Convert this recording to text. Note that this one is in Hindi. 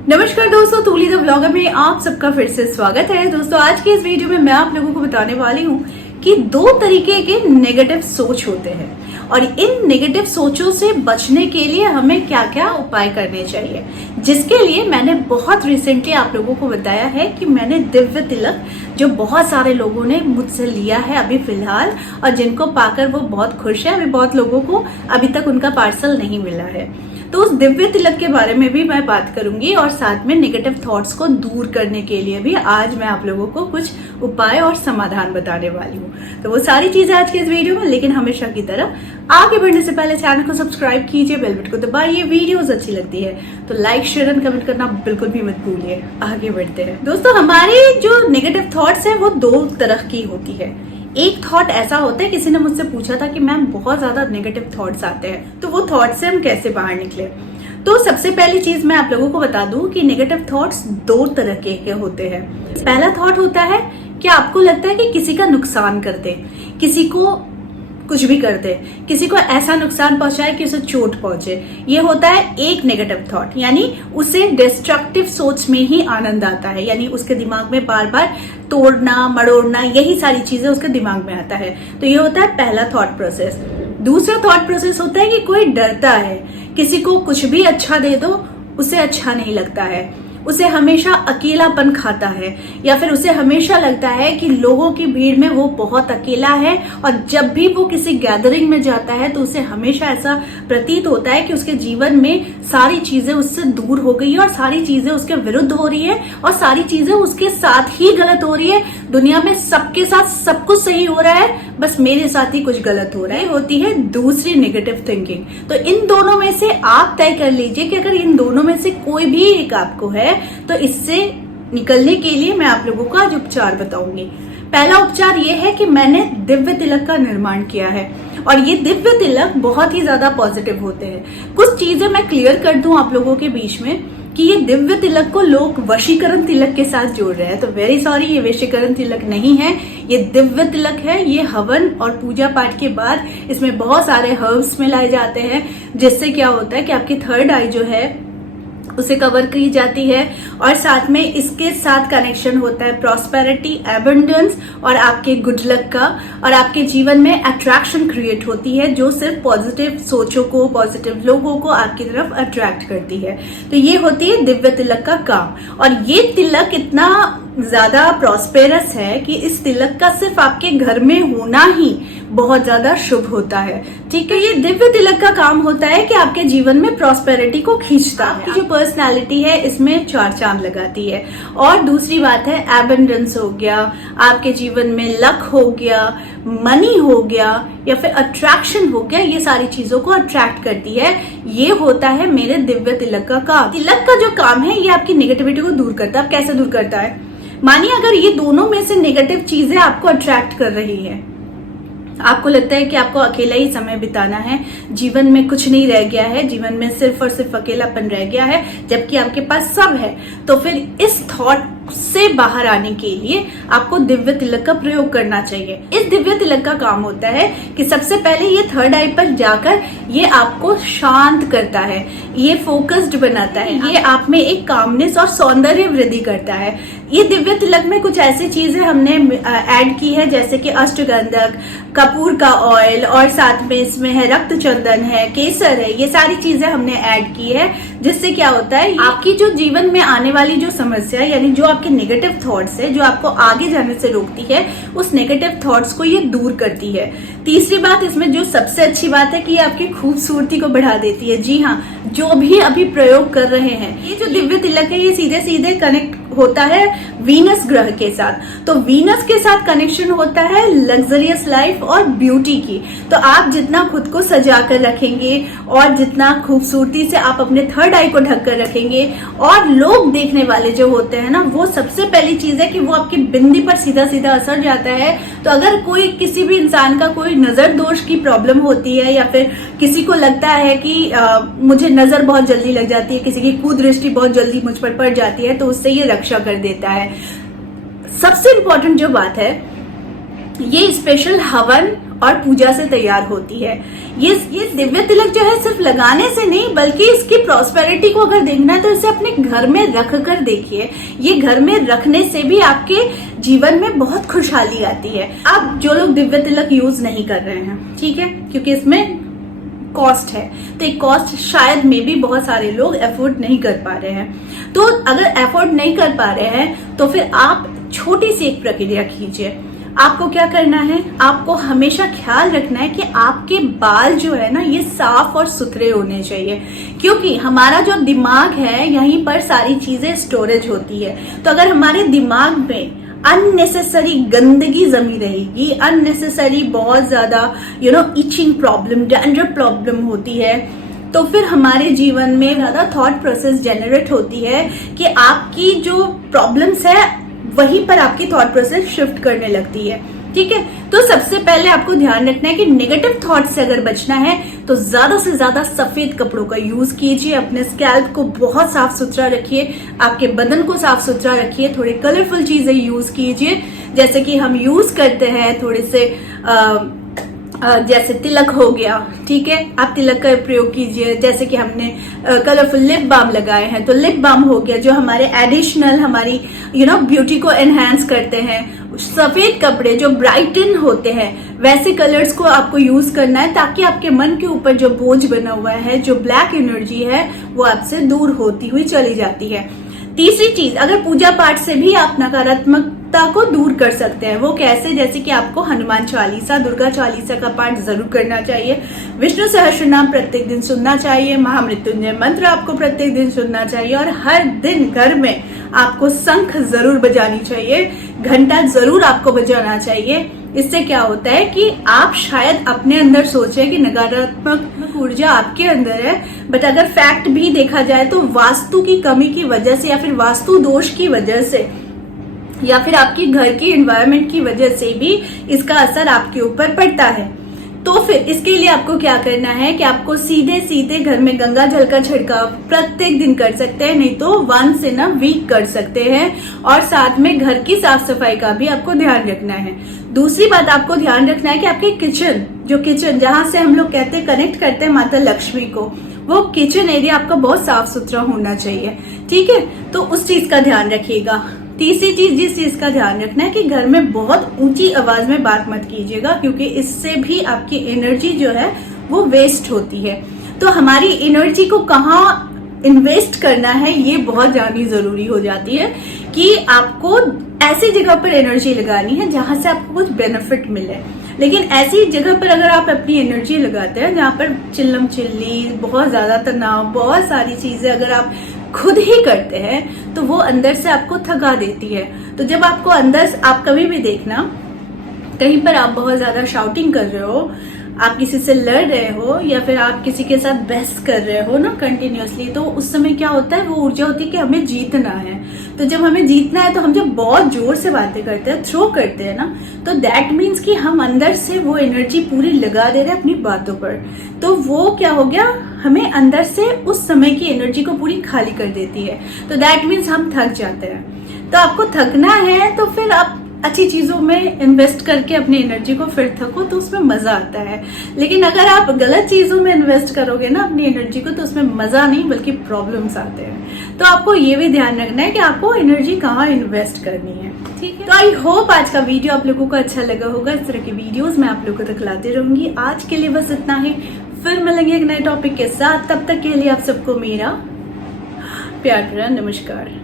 नमस्कार दोस्तों, तूली द व्लॉगर में आप सबका फिर से स्वागत है। दोस्तों आज की इस वीडियो में मैं आप लोगों को बताने वाली हूँ कि दो तरीके के नेगेटिव सोच होते हैं और इन नेगेटिव सोचों से बचने के लिए हमें क्या क्या उपाय करने चाहिए, जिसके लिए मैंने बहुत रिसेंटली आप लोगों को बताया है कि मैंने दिव्य तिलक जो बहुत सारे लोगों ने मुझसे लिया है अभी फिलहाल और जिनको पाकर वो बहुत खुश है। अभी बहुत लोगों को अभी तक उनका पार्सल नहीं मिला है, तो उस दिव्य तिलक के बारे में भी मैं बात करूंगी और साथ में नेगेटिव थॉट्स को दूर करने के लिए भी आज मैं आप लोगों को कुछ उपाय और समाधान बताने वाली हूँ। तो वो सारी चीजें आज के इस वीडियो में, लेकिन हमेशा की तरह आगे बढ़ने से पहले चैनल को सब्सक्राइब कीजिए, बेल बटन को दबाइए। वीडियोस अच्छी लगती है तो लाइक शेयर एंड कमेंट करना बिल्कुल भी मत भूलिए। आगे बढ़ते हैं दोस्तों। हमारे जो नेगेटिव थॉट्स है वो दो तरह की होती है। एक थॉट ऐसा होता है, किसी ने मुझसे पूछा था कि मैम बहुत ज्यादा नेगेटिव थॉट्स आते हैं तो वो थॉट से हम कैसे बाहर निकले। तो सबसे पहली चीज मैं आप लोगों को बता दूं कि नेगेटिव थॉट्स दो तरह के होते हैं। पहला थॉट होता है कि आपको लगता है कि किसी का नुकसान कर दे, किसी को कुछ भी कर दे, किसी को ऐसा नुकसान पहुंचाए कि उसे चोट पहुंचे। ये होता है एक नेगेटिव थॉट, यानी उसे डिस्ट्रक्टिव सोच में ही आनंद आता है, यानी उसके दिमाग में बार बार तोड़ना मड़ोड़ना यही सारी चीजें उसके दिमाग में आता है। तो ये होता है पहला थॉट प्रोसेस। दूसरा थॉट प्रोसेस होता है कि कोई डरता है, किसी को कुछ भी अच्छा दे दो उसे अच्छा नहीं लगता है, उसे हमेशा अकेलापन खाता है, या फिर उसे हमेशा लगता है कि लोगों की भीड़ में वो बहुत अकेला है और जब भी वो किसी गैदरिंग में जाता है तो उसे हमेशा ऐसा प्रतीत होता है कि उसके जीवन में सारी चीजें उससे दूर हो गई है और सारी चीजें उसके विरुद्ध हो रही है और सारी चीजें उसके साथ ही गलत हो रही है। दुनिया में सबके साथ सब कुछ सही हो रहा है, बस मेरे साथ ही कुछ गलत हो रहा है। होती है दूसरी नेगेटिव थिंकिंग। तो इन दोनों में से आप तय कर लीजिए कि अगर इन दोनों में से कोई भी एक आपको है तो इससे निकलने के लिए मैं आप लोगों को आज उपचार बताऊंगी। पहला उपचार ये है कि मैंने दिव्य तिलक का निर्माण किया है और ये दिव्य तिलक बहुत ही ज्यादा पॉजिटिव होते हैं। कुछ चीजें मैं क्लियर कर दूं आप लोगों के बीच में कि ये दिव्य तिलक को लोग वशीकरण तिलक के साथ जोड़ रहे हैं, तो वेरी सॉरी, ये वशीकरण तिलक नहीं है, ये दिव्य तिलक है। ये हवन और पूजा पाठ के बाद इसमें बहुत सारे हर्ब्स मिलाए जाते हैं, जिससे क्या होता है कि आपकी थर्ड आई जो है उसे कवर की जाती है और साथ में इसके साथ कनेक्शन होता है प्रॉस्पेरिटी, एबंडेंस और आपके गुड लक का, और आपके जीवन में अट्रैक्शन क्रिएट होती है जो सिर्फ पॉजिटिव सोचों को, पॉजिटिव लोगों को आपकी तरफ अट्रैक्ट करती है। तो ये होती है दिव्य तिलक का काम। और ये तिलक इतना ज्यादा प्रॉस्पेरस है कि इस तिलक का सिर्फ आपके घर में होना ही बहुत ज्यादा शुभ होता है। ठीक है, ये दिव्य तिलक का काम होता है कि आपके जीवन में प्रॉस्पेरिटी को खींचता है। आपकी जो पर्सनालिटी है इसमें चार चांद लगाती है। और दूसरी बात है एबंडेंस हो गया, आपके जीवन में लक हो गया, मनी हो गया या फिर अट्रैक्शन हो गया, ये सारी चीजों को अट्रैक्ट करती है। ये होता है मेरे दिव्य तिलक का काम। तिलक का जो काम है ये आपकी नेगेटिविटी को दूर करता है। अब कैसे दूर करता है? मानिए अगर ये दोनों में से नेगेटिव चीजें आपको अट्रैक्ट कर रही है, आपको लगता है कि आपको अकेला ही समय बिताना है, जीवन में कुछ नहीं रह गया है, जीवन में सिर्फ और सिर्फ अकेलापन रह गया है, जबकि आपके पास सब है, तो फिर इस थॉट से बाहर आने के लिए आपको दिव्य तिलक का प्रयोग करना चाहिए। इस दिव्य तिलक का काम होता है कि सबसे पहले ये थर्ड आई पर जाकर ये आपको शांत करता है, ये फोकस्ड बनाता है, ये आप में एक कामनेस और सौंदर्य वृद्धि करता है। ये दिव्य तिलक में कुछ ऐसी चीजें हमने ऐड की है जैसे कि अष्टगंधक, कपूर का ऑयल और साथ में इसमें है रक्त चंदन है, केसर है, ये सारी चीजें हमने ऐड की है, जिससे क्या होता है आपकी जो जीवन में आने वाली जो समस्या यानी जो आपके नेगेटिव थॉट्स है जो आपको आगे जाने से रोकती है, उस नेगेटिव थॉट्स को ये दूर करती है। तीसरी बात इसमें जो सबसे अच्छी बात है कि ये आपकी खूबसूरती को बढ़ा देती है। जी हाँ, जो भी अभी प्रयोग कर रहे हैं, ये जो दिव्य तिलक है ये सीधे सीधे कनेक्ट होता है वीनस ग्रह के साथ। तो वीनस के साथ कनेक्शन होता है लग्जरियस लाइफ और ब्यूटी की। तो आप जितना खुद को सजा कर रखेंगे और जितना खूबसूरती से आप अपने थर्ड आई को ढक कर रखेंगे, और लोग देखने वाले जो होते हैं ना, वो सबसे पहली चीज है कि वो आपकी बिंदी पर सीधा सीधा असर जाता है। तो अगर कोई किसी भी इंसान का कोई नजर दोष की प्रॉब्लम होती है या फिर किसी को लगता है कि मुझे नजर बहुत जल्दी लग जाती है, किसी की कुदृष्टि बहुत जल्दी मुझ पर पड़ जाती है, तो उससे ये रक्षा कर देता है। सबसे इंपॉर्टेंट जो बात है, ये स्पेशल हवन और पूजा से तैयार होती है। ये दिव्य तिलक जो है सिर्फ लगाने से नहीं बल्कि इसकी प्रॉस्पेरिटी को अगर देखना है तो इसे अपने घर में रख कर देखिए। ये घर में रखने से भी आपके जीवन में बहुत खुशहाली आती है। आप जो लोग दिव्य तिलक यूज नहीं कर रहे हैं, ठीक है, क्योंकि इसमें कॉस्ट है, तो एक कॉस्ट शायद में भी बहुत सारे लोग अफोर्ड नहीं कर पा रहे हैं। तो अगर अफोर्ड नहीं कर पा रहे हैं तो फिर आप छोटी सी एक प्रक्रिया कीजिए। आपको क्या करना है, आपको हमेशा ख्याल रखना है कि आपके बाल जो है ना ये साफ और सुथरे होने चाहिए, क्योंकि हमारा जो दिमाग है यहीं पर सारी चीजें स्टोरेज होती है। तो अगर हमारे दिमाग में अननेसेसरी गंदगी जमी रहेगी, अननेसेसरी बहुत ज्यादा इचिंग प्रॉब्लम, डैंड्रफ प्रॉब्लम होती है, तो फिर हमारे जीवन में ज्यादा थॉट प्रोसेस जनरेट होती है कि आपकी जो प्रॉब्लम्स है वहीं पर आपकी थॉट प्रोसेस शिफ्ट करने लगती है। ठीक है, तो सबसे पहले आपको ध्यान रखना है कि नेगेटिव थॉट से अगर बचना है तो ज्यादा से ज्यादा सफेद कपड़ों का यूज कीजिए। अपने स्कैल्प को बहुत साफ सुथरा रखिए, आपके बदन को साफ सुथरा रखिए। थोड़े कलरफुल चीजें यूज कीजिए, जैसे कि हम यूज करते हैं थोड़े से जैसे तिलक हो गया, ठीक है, आप तिलक का प्रयोग कीजिए। जैसे कि हमने कलरफुल लिप बाम लगाए हैं तो लिप बाम हो गया जो हमारे एडिशनल हमारी ब्यूटी को एनहांस करते हैं। सफेद कपड़े जो ब्राइटन होते हैं वैसे कलर्स को आपको यूज करना है, ताकि आपके मन के ऊपर जो बोझ बना हुआ है, जो ब्लैक एनर्जी है, वो आपसे दूर होती हुई चली जाती है। तीसरी चीज, अगर पूजा पाठ से भी आप नकारात्मकता को दूर कर सकते हैं। वो कैसे? जैसे कि आपको हनुमान चालीसा, दुर्गा चालीसा का पाठ जरूर करना चाहिए, विष्णु सहस्त्रनाम प्रत्येक दिन सुनना चाहिए, महामृत्युंजय मंत्र आपको प्रत्येक दिन सुनना चाहिए, और हर दिन घर में आपको शंख जरूर बजानी चाहिए, घंटा जरूर आपको बजाना चाहिए। इससे क्या होता है कि आप शायद अपने अंदर सोचें कि नकारात्मक ऊर्जा आपके अंदर है, बट अगर फैक्ट भी देखा जाए तो वास्तु की कमी की वजह से या फिर वास्तु दोष की वजह से या फिर आपकी घर की एनवायरनमेंट की वजह से भी इसका असर आपके ऊपर पड़ता है। तो फिर इसके लिए आपको क्या करना है कि आपको सीधे सीधे घर में गंगा जल का छिड़काव प्रत्येक दिन कर सकते हैं, नहीं तो वंस इन अ वीक कर सकते हैं, और साथ में घर की साफ सफाई का भी आपको ध्यान रखना है। दूसरी बात आपको ध्यान रखना है कि आपके किचन जहां से हम लोग कहते हैं कनेक्ट करते हैं माता लक्ष्मी को, वो किचन एरिया आपका बहुत साफ सुथरा होना चाहिए। ठीक है, तो उस चीज का ध्यान रखिएगा। तीसरी चीज जिस चीज का ध्यान रखना है कि घर में बहुत ऊंची आवाज में बात मत कीजिएगा, क्योंकि इससे भी आपकी एनर्जी जो है वो वेस्ट होती है। तो हमारी एनर्जी को कहाँ इन्वेस्ट करना है ये बहुत जाननी जरूरी हो जाती है, कि आपको ऐसी जगह पर एनर्जी लगानी है जहां से आपको कुछ बेनिफिट मिले। लेकिन ऐसी जगह पर अगर आप अपनी एनर्जी लगाते हैं जहां पर चिल्लम चिल्ली, बहुत ज्यादा तनाव, बहुत सारी चीजें अगर आप खुद ही करते हैं तो वो अंदर से आपको थका देती है। तो जब आपको अंदर, आप कभी भी देखना कहीं पर आप बहुत ज्यादा शाउटिंग कर रहे हो, आप किसी से लड़ रहे हो या फिर आप किसी के साथ बहस कर रहे हो ना कंटिन्यूअसली, तो उस समय क्या होता है, वो ऊर्जा होती है कि हमें जीतना है। तो जब हमें जीतना है तो हम जब बहुत जोर से बातें करते हैं, थ्रो करते हैं ना, तो दैट मीन्स कि हम अंदर से वो एनर्जी पूरी लगा दे रहे हैं अपनी बातों पर। तो वो क्या हो गया, हमें अंदर से उस समय की एनर्जी को पूरी खाली कर देती है। तो दैट मीन्स हम थक जाते हैं। तो आपको थकना है तो फिर आप अच्छी चीजों में इन्वेस्ट करके अपनी एनर्जी को फिर थको, तो उसमें मजा आता है। लेकिन अगर आप गलत चीजों में इन्वेस्ट करोगे ना अपनी एनर्जी को, तो उसमें मजा नहीं बल्कि प्रॉब्लम्स आते हैं। तो आपको ये भी ध्यान रखना है कि आपको एनर्जी कहाँ इन्वेस्ट करनी है। ठीक है, तो आई होप आज का वीडियो आप लोगों को अच्छा लगा होगा। इस तरह की वीडियोस मैं आप लोगों तक लाती रहूंगी। आज के लिए बस इतना ही, फिर मिलेंगे एक नए टॉपिक के साथ। तब तक के लिए आप सबको मेरा प्यार भरा नमस्कार।